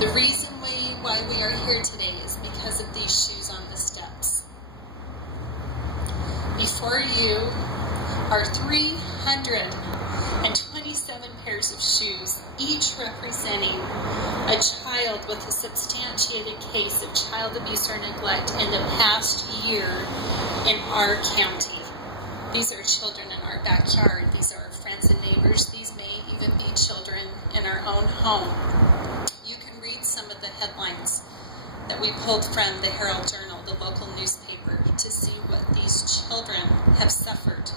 The reason why we are here today is because of these shoes on the steps. Before you are 327 pairs of shoes, each representing a child with a substantiated case of child abuse or neglect in the past year in our county. These are children in our backyard. These are our friends and neighbors. These may even be children in our own home. You can read some of the headlines that we pulled from the Herald Journal, the local newspaper, to see what these children have suffered.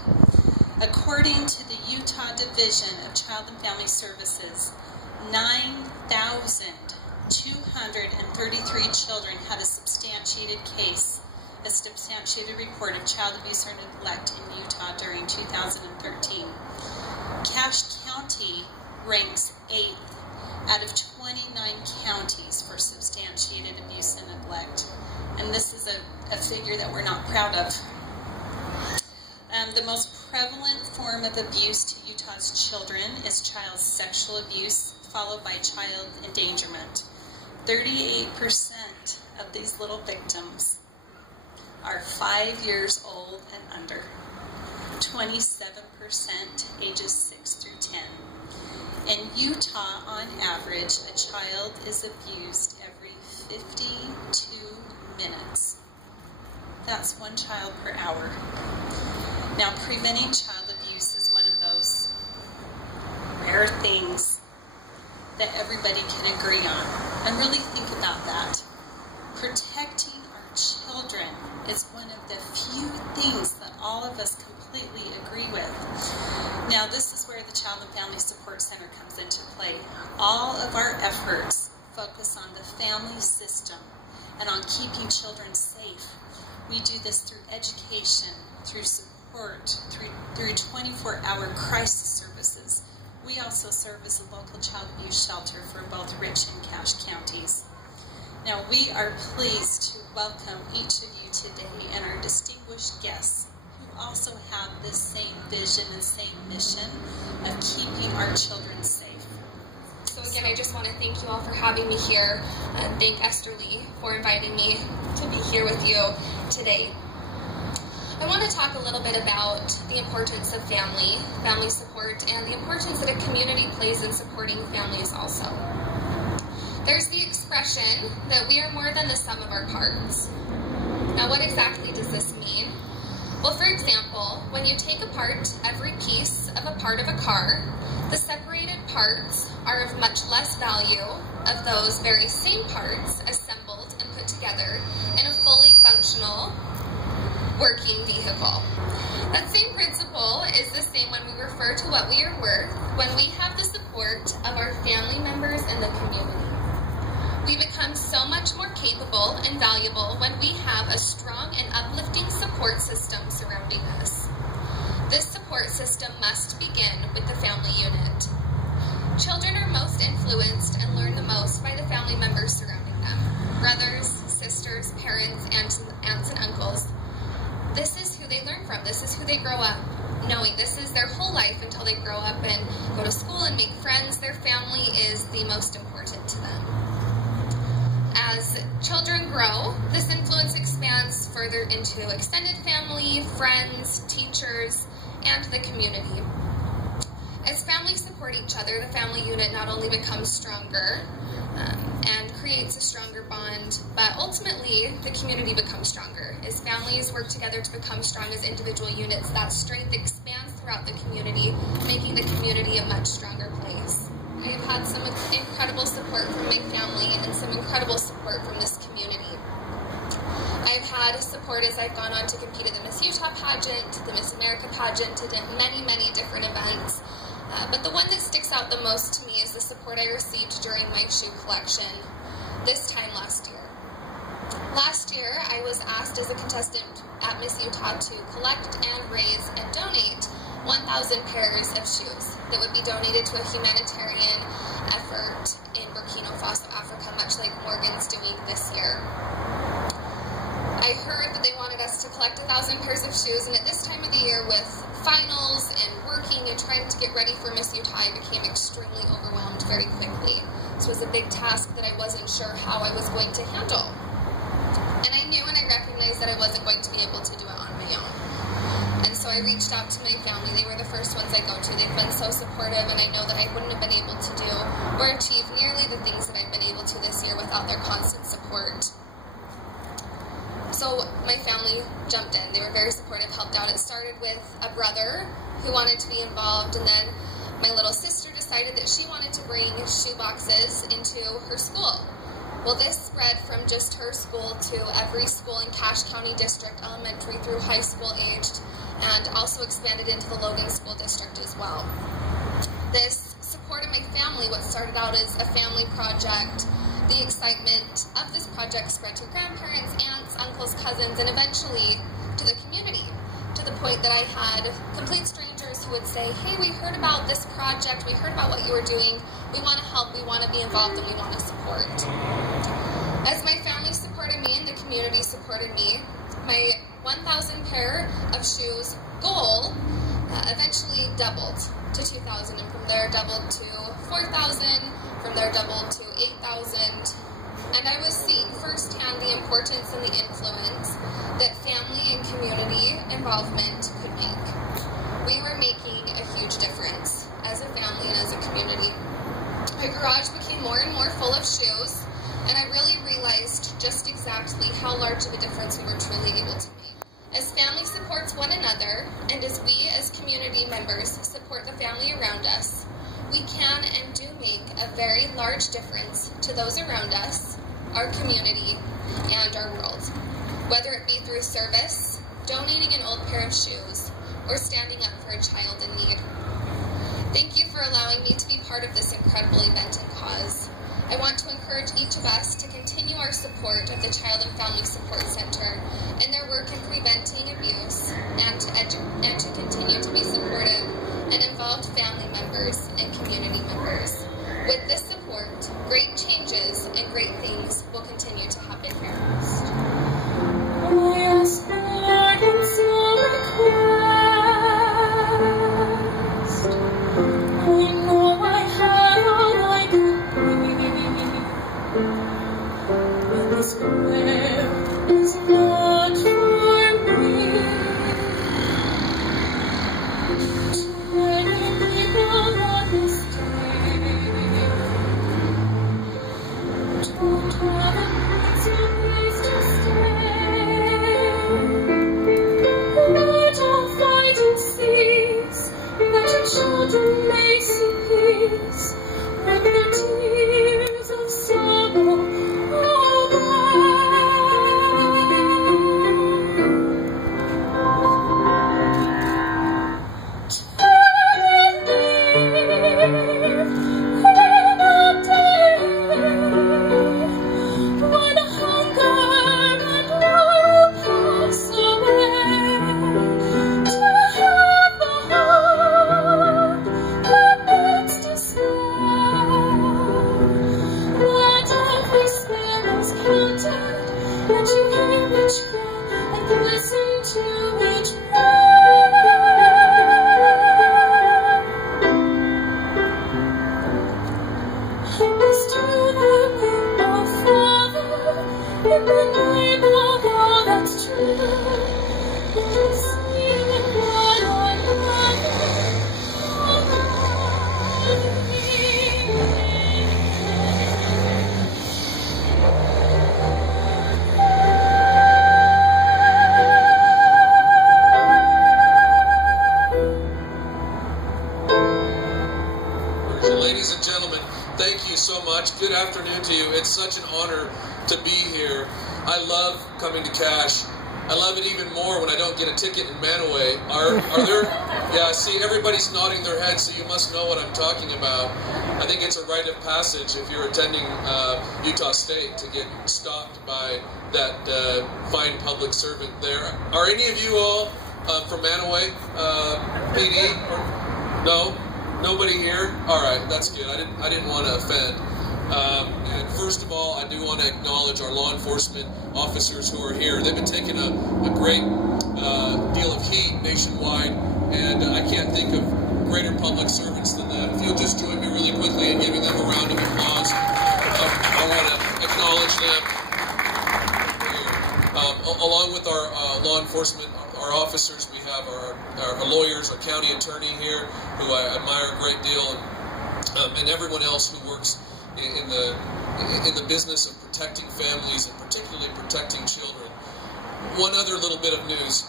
According to the Utah Division of Child and Family Services, 9,233 children had a substantiated report of child abuse or neglect in Utah during 2013. Cache County ranks 8th out of 29 counties for substantiated abuse and neglect. And this is a figure that we're not proud of. The most prevalent form of abuse to Utah's children is child sexual abuse, followed by child endangerment. 38% of these little victims are 5 years old and under. 27% ages 6 through 10. In Utah, on average, a child is abused every 52 minutes. That's one child per hour. Now, preventing child abuse is one of those rare things that everybody can agree on. And really think about that. Protecting our children is one of the few things that all of us completely agree with. Now, this is where the Child and Family Support Center comes into play. All of our efforts focus on the family system and on keeping children safe. We do this through education, through support, through 24-hour crisis services. We also serve as a local child abuse shelter for both Rich and Cache counties. Now, we are pleased to welcome each of you today and our distinguished guests who also have this same vision and same mission of keeping our children safe. So again, I just want to thank you all for having me here, and thank Esterlee for inviting me to be here with you today. I want to talk a little bit about the importance of family support, and the importance that a community plays in supporting families also. There's the expression that we are more than the sum of our parts. Now, what exactly does this mean? Well, for example, when you take apart every piece of a part of a car, the separated parts are of much less value of those very same parts assembled and put together in a fully functional working vehicle. That same principle is the same when we refer to what we are worth when we have the support of our family members and the community. We become so much more capable and valuable when we have a strong and uplifting support system surrounding us. This support system must begin with the family unit. Children are most influenced and learn the most by the family members surrounding them. Brothers, sisters, parents, aunts and uncles. This is who they learn from. This is who they grow up knowing. This is their whole life until they grow up and go to school and make friends. Their family is the most important to them. As children grow, this influence expands further into extended family, friends, teachers, and the community. As families support each other, the family unit not only becomes stronger and creates a stronger bond, but ultimately the community becomes stronger. As families work together to become strong as individual units, that strength expands throughout the community, making the community a much stronger place. I have had some incredible support from my family and some incredible support from this community. I've had support as I've gone on to compete at the Miss Utah pageant, the Miss America pageant, and many, many different events. But the one that sticks out the most to me is the support I received during my shoe collection this time last year. Last year, I was asked as a contestant at Miss Utah to collect and raise and donate 1,000 pairs of shoes that would be donated to a humanitarian effort in Burkina Faso, Africa, much like Morgan's doing this year. I heard that they wanted us to collect 1,000 pairs of shoes, and at this time of the year with finals and working and trying to get ready for Miss Utah, I became extremely overwhelmed very quickly. So was a big task that I wasn't sure how I was going to handle. And I knew and I recognized that I wasn't going to be able to do it on my own. And so I reached out to my family. They were the first ones I go to. They've been so supportive, and I know that I wouldn't have been able to do or achieve nearly the things that I've been able to this year without their constant support. So my family jumped in. They were very supportive, helped out. It started with a brother who wanted to be involved, and then my little sister decided that she wanted to bring shoe boxes into her school. Well, this spread from just her school to every school in Cache County District, elementary through high school aged, and also expanded into the Logan School District as well. This supported my family. What started out as a family project, the excitement of this project spread to grandparents, aunts, uncles, cousins, and eventually to the community, to the point that I had complete strangers who would say, hey, we heard about this project, we heard about what you were doing, we want to help, we want to be involved, and we want to support. As my family supported me and the community supported me, my 1,000 pair of shoes goal eventually doubled to 2,000, and from there doubled to 4,000, from there doubled to 8,000, and I was seeing firsthand the importance and the influence that family and community involvement could make. We were making a huge difference as a family and as a community. My garage became more and more full of shoes, and I really realized just exactly how large of a difference we were truly able to make. As family supports one another, and as we as community members support the family around us, we can and do make a very large difference to those around us, our community, and our world. Whether it be through service, donating an old pair of shoes, or standing up for a child in need. Thank you for allowing me to be part of this incredible event and cause. I want to encourage each of us to continue our support of the Child and Family Support Center in their work in preventing abuse, and to continue to be supportive and involved family members and community members. With this support, great changes and great things will continue to happen here. I ask the Lord in some request. I know I have all I could need, but this prayer is not for me. Too many people on this day don't have a place to stay. Let all fighting cease, let your children may see peace, let their tears of sorrow all by. Good afternoon to you. It's such an honor to be here. I love coming to Cache. I love it even more when I don't get a ticket in Manaway. Are there? Yeah, see, everybody's nodding their heads, so you must know what I'm talking about. I think it's a rite of passage if you're attending Utah State to get stopped by that fine public servant there. Are any of you all from Manaway PD? No? Nobody here? All right, that's good. I didn't want to offend. And first of all, I do want to acknowledge our law enforcement officers who are here. They've been taking a great deal of heat nationwide, and I can't think of greater public servants than them. If you'll just join me really quickly in giving them a round of applause. acknowledge them. Along with our law enforcement, our officers, we have our lawyers, our county attorney here, who I admire a great deal, and everyone else who works in the business of protecting families and particularly protecting children. One other little bit of news.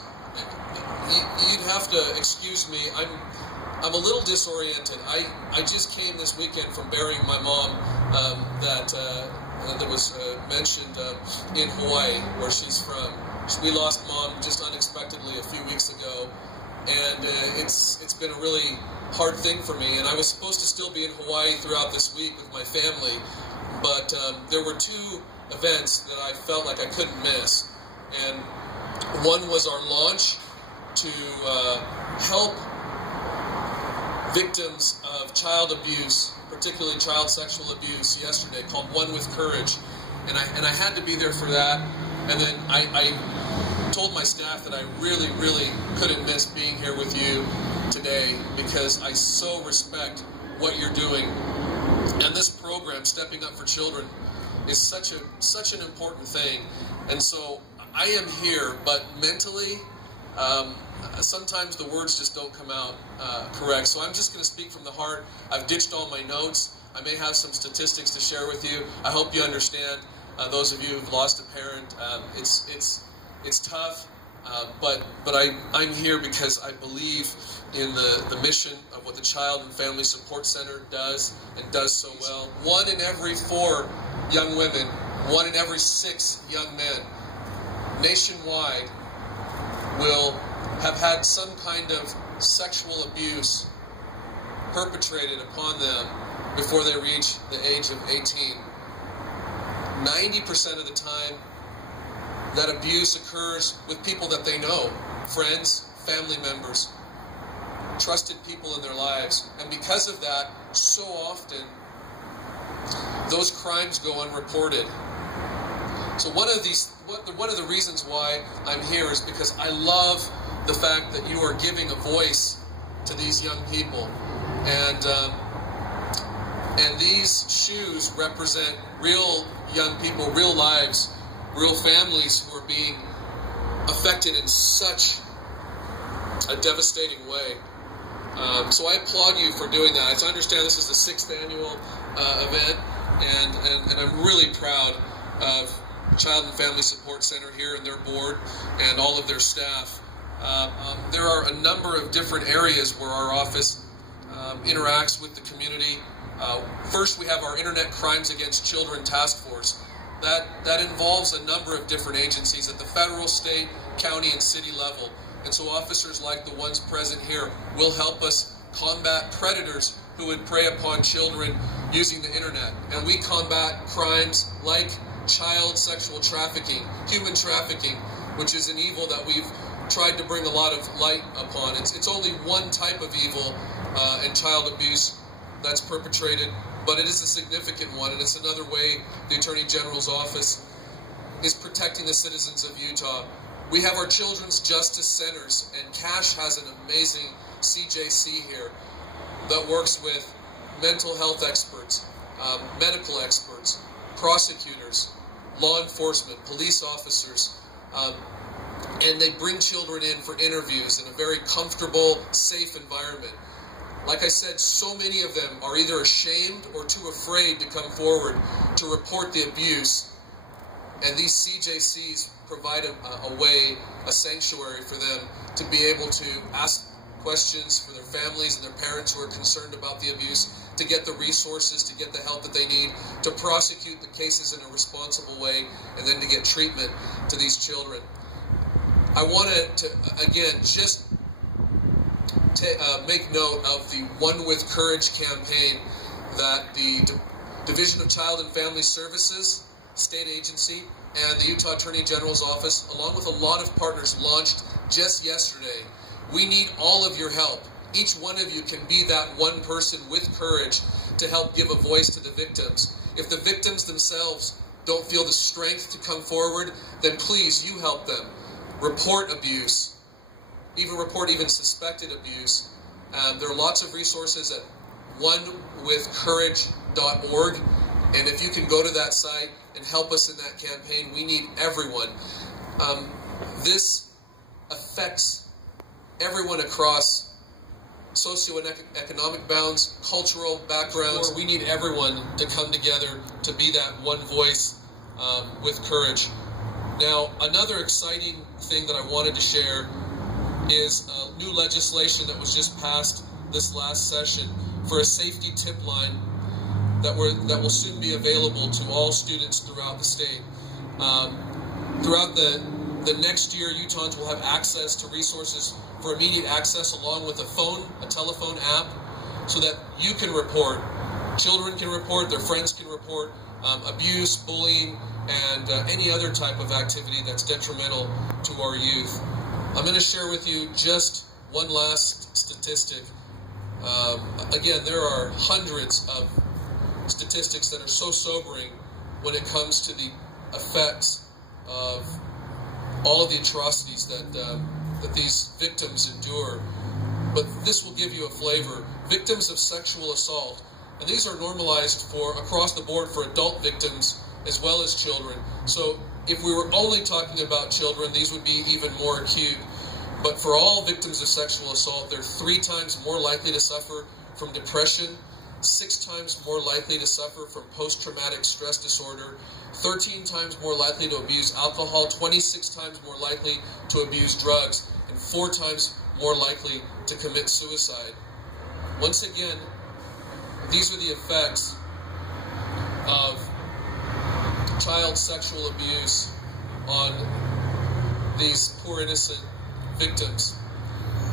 You'd have to excuse me. I'm a little disoriented. I just came this weekend from burying my mom that was mentioned in Hawaii, where she's from. We lost Mom just unexpectedly a few weeks ago, and it's been a really hard thing for me. And I was supposed to still be in Hawaii throughout this week with my family, but there were two events that I felt like I couldn't miss. And one was our launch to help victims of child abuse, particularly child sexual abuse, yesterday, called One with Courage. And I had to be there for that. And then I told my staff that I really, really couldn't miss being here with you today, because I so respect what you're doing. And this program, Stepping Up for Children, is such an important thing. And so I am here, but mentally, sometimes the words just don't come out correct. So I'm just going to speak from the heart. I've ditched all my notes. I may have some statistics to share with you. I hope you understand. Those of you who've lost a parent, it's tough, but I'm here because I believe in the mission of what the Child and Family Support Center does, and does so well. 1 in every 4 young women, 1 in every 6 young men nationwide will have had some kind of sexual abuse perpetrated upon them before they reach the age of 18. 90% of the time, that abuse occurs with people that they know, friends, family members, trusted people in their lives. And because of that, so often, those crimes go unreported. So one of the reasons why I'm here is because I love the fact that you are giving a voice to these young people. And these shoes represent real young people, real lives, real families who are being affected in such a devastating way. So I applaud you for doing that. As I understand, this is the 6th annual event, and I'm really proud of Child and Family Support Center here and their board and all of their staff. There are a number of different areas where our office interacts with the community. First, we have our Internet Crimes Against Children Task Force. That involves a number of different agencies at the federal, state, county, and city level. And so officers like the ones present here will help us combat predators who would prey upon children using the internet. And we combat crimes like child sexual trafficking, human trafficking, which is an evil that we've tried to bring a lot of light upon. It's only one type of evil and child abuse that's perpetrated, but it is a significant one, and it's another way the Attorney General's office is protecting the citizens of Utah. We have our Children's Justice Centers, and Cash has an amazing CJC here that works with mental health experts, medical experts, prosecutors, law enforcement, police officers, and they bring children in for interviews in a very comfortable, safe environment. Like I said, so many of them are either ashamed or too afraid to come forward to report the abuse. And these CJCs provide a way, a sanctuary for them to be able to ask questions for their families and their parents who are concerned about the abuse, to get the resources, to get the help that they need, to prosecute the cases in a responsible way, and then to get treatment to these children. I wanted to, again, just make note of the One with Courage campaign that the Division of Child and Family Services, state agency, and the Utah Attorney General's office, along with a lot of partners, launched just yesterday. We need all of your help. Each one of you can be that one person with courage to help give a voice to the victims. If the victims themselves don't feel the strength to come forward, then please, you help them. Report abuse. Report suspected abuse. There are lots of resources at onewithcourage.org, And if you can go to that site and help us in that campaign, we need everyone. This affects everyone across socioeconomic bounds, cultural backgrounds. We need everyone to come together to be that one voice with courage. Now, another exciting thing that I wanted to share is new legislation that was just passed this last session for a safety tip line that will soon be available to all students throughout the state. Throughout the next year, Utahns will have access to resources for immediate access, along with a telephone app, so that you can report, children can report, their friends can report abuse, bullying, and any other type of activity that's detrimental to our youth. I'm going to share with you just one last statistic. Again, there are hundreds of statistics that are so sobering when it comes to the effects of all of the atrocities that these victims endure. But this will give you a flavor. Victims of sexual assault, and these are normalized across the board for adult victims as well as children. So if we were only talking about children, these would be even more acute. But for all victims of sexual assault, they're 3 times more likely to suffer from depression, 6 times more likely to suffer from post-traumatic stress disorder, 13 times more likely to abuse alcohol, 26 times more likely to abuse drugs, and 4 times more likely to commit suicide. Once again, these are the effects of child sexual abuse on these poor innocent victims.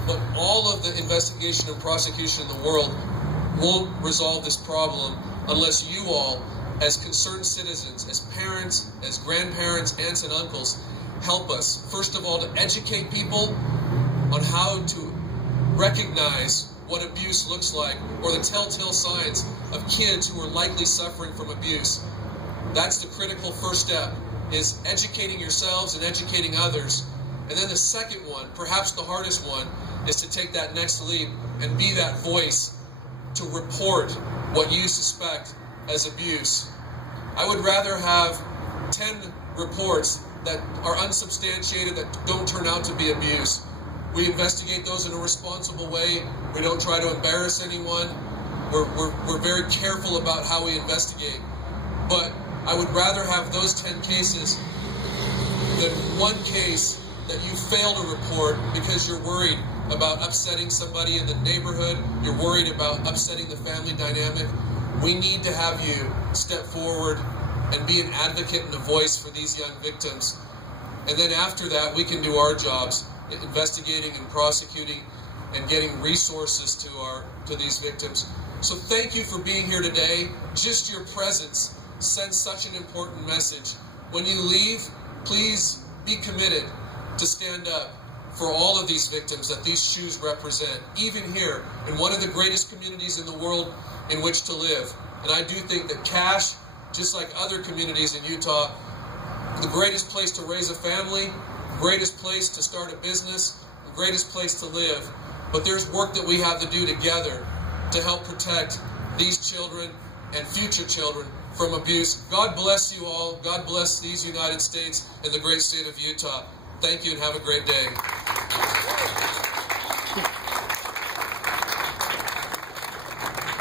But all of the investigation and prosecution in the world won't resolve this problem unless you all, as concerned citizens, as parents, as grandparents, aunts and uncles, help us, first of all, to educate people on how to recognize what abuse looks like, or the telltale signs of kids who are likely suffering from abuse. That's the critical first step, is educating yourselves and educating others. And then the second one, perhaps the hardest one, is to take that next leap and be that voice to report what you suspect as abuse. I would rather have 10 reports that are unsubstantiated, that don't turn out to be abuse. We investigate those in a responsible way. We don't try to embarrass anyone. We're very careful about how we investigate. But I would rather have those 10 cases than one case that you fail to report because you're worried about upsetting somebody in the neighborhood, you're worried about upsetting the family dynamic. We need to have you step forward and be an advocate and a voice for these young victims. And then after that, we can do our jobs, investigating and prosecuting and getting resources to these victims. So thank you for being here today. Just your presence sends such an important message. When you leave, please be committed to stand up for all of these victims that these shoes represent, even here in one of the greatest communities in the world in which to live. And I do think that Cache, just like other communities in Utah, the greatest place to raise a family, the greatest place to start a business, the greatest place to live. But there's work that we have to do together to help protect these children and future children from abuse. God bless you all. God bless these United States and the great state of Utah. Thank you and have a great day.